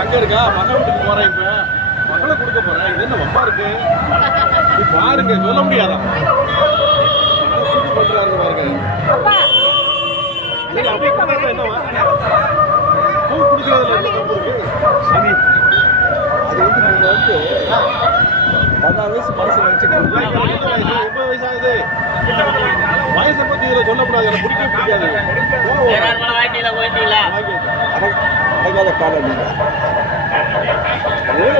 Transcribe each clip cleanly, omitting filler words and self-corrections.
அங்க இருக்கா மகள் வீட்டுக்கு போறேன். இப்ப மகளை கொடுக்க போறேன். இது என்ன வம்பா இருக்கு பாருங்க, சொல்ல முடியாதான் பண்றாரு பாருங்க. பூ கொடுக்கறதுல என்ன தப்பு இருக்கு? சரி, அது வந்து நீங்க வந்து 14 வயசு மனசு வச்சுக்கணும். 80 வயசு ஆகுது. வயசை பத்தி இதுல சொல்லக்கூடாது. எனக்கு பிடிக்கவே பிடிக்காது. அடகால காலம் நீங்க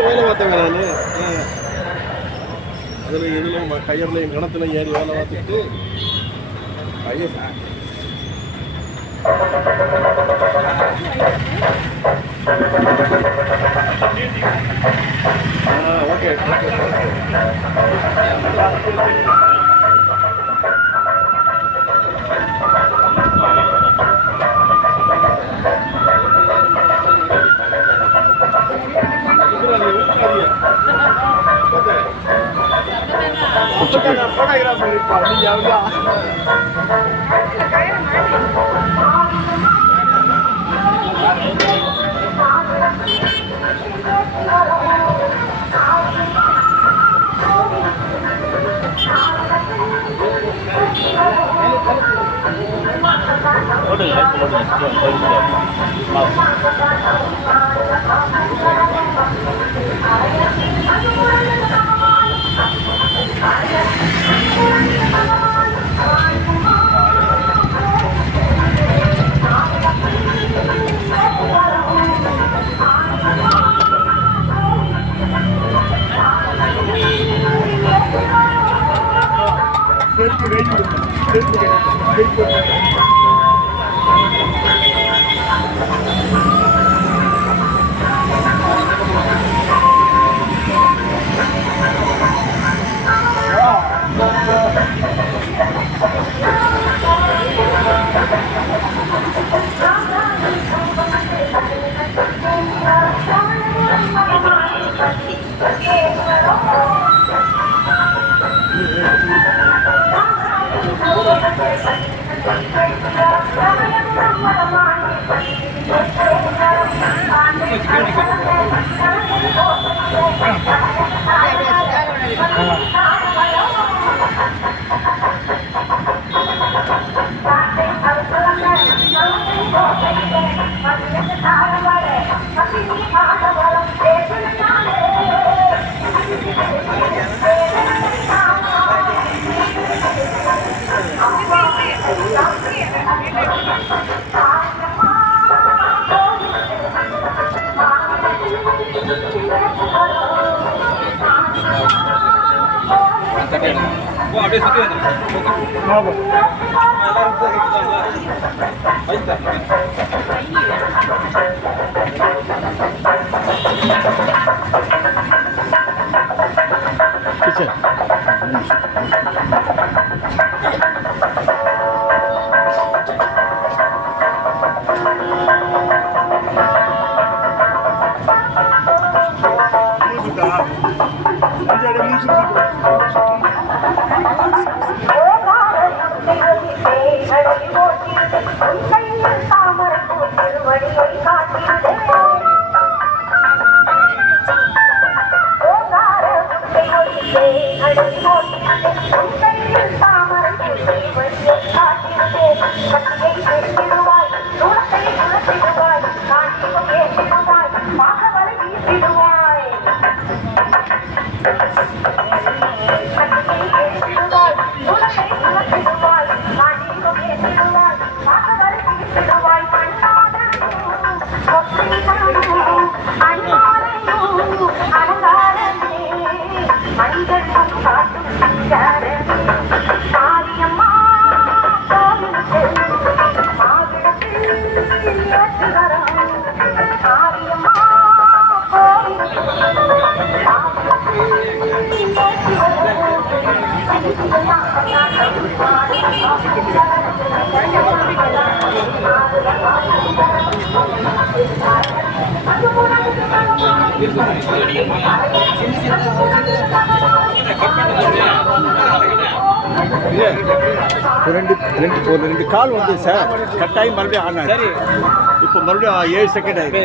வேலை பார்த்தவங்க. நான் அதுல இதுல கயர்லையும் கிணத்துல ஏறி வேலை பார்த்துட்டு ஓகே Thank you. அப்படியே சுற்றி வந்து ரெண்டு கால் வந்து சார் கட்டாயம் மறுபடியும் ஆனா சரி இப்போ மறுபடியும் 7 செகண்ட் ஆயிடுச்சு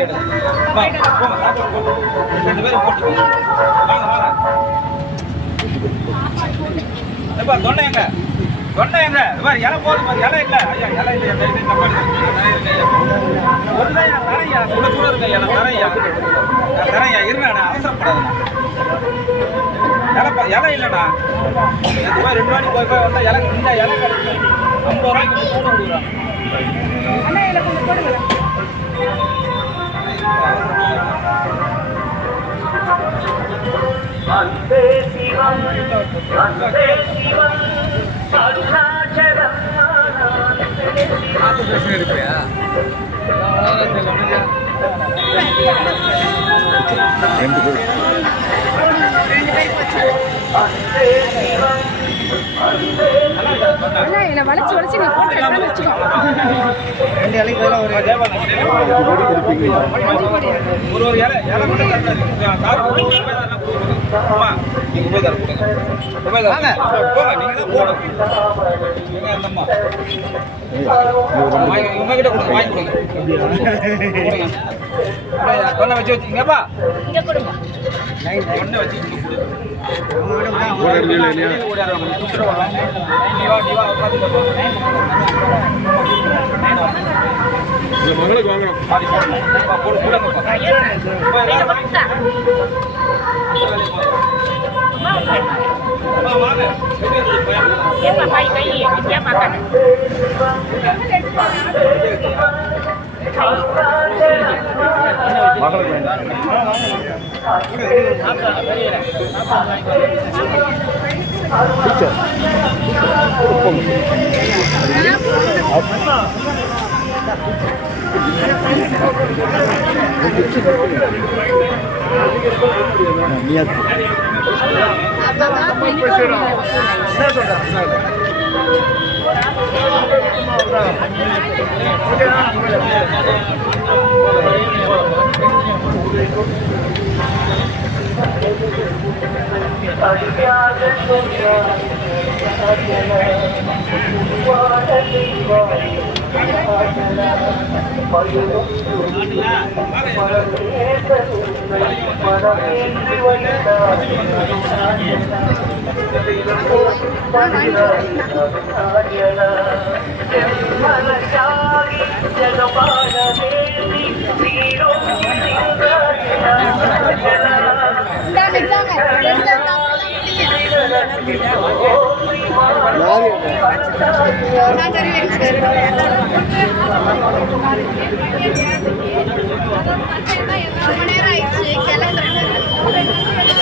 தொண்டை எங்க இலை போதும் இலை இல்லை ஐயா இலை இல்லை தரையா கூட கூட இருக்க இலை தரையா இருந்தாண்ணா அவசரப்படாதுண்ணா இலை இல்லைண்ணா 2 மணி போய் வந்தா இலை இந்த இலை கிடைக்கும் 50 ரூபாய்க்கு கூட கொடுக்குறாங்க அன்பே சிவம் அன்பே சிவம் அருணாச்சலம் வளைச்சு வளைச்சு நீ போட்டு வச்சுக்கோ ஒரு இலை இலை மட்டும் நீங்க போய் தர கொடுங்க போங்க நீங்க தான் போடுங்க அந்தம்மா உங்ககிட்ட கொடுங்க வாங்கி கொடுங்க தொண்டை வச்சு வச்சுக்கீங்கப்பா இங்க கொடுங்க தொண்டை வச்சு மங்களுக்கு வாங்கணும் போடு நான்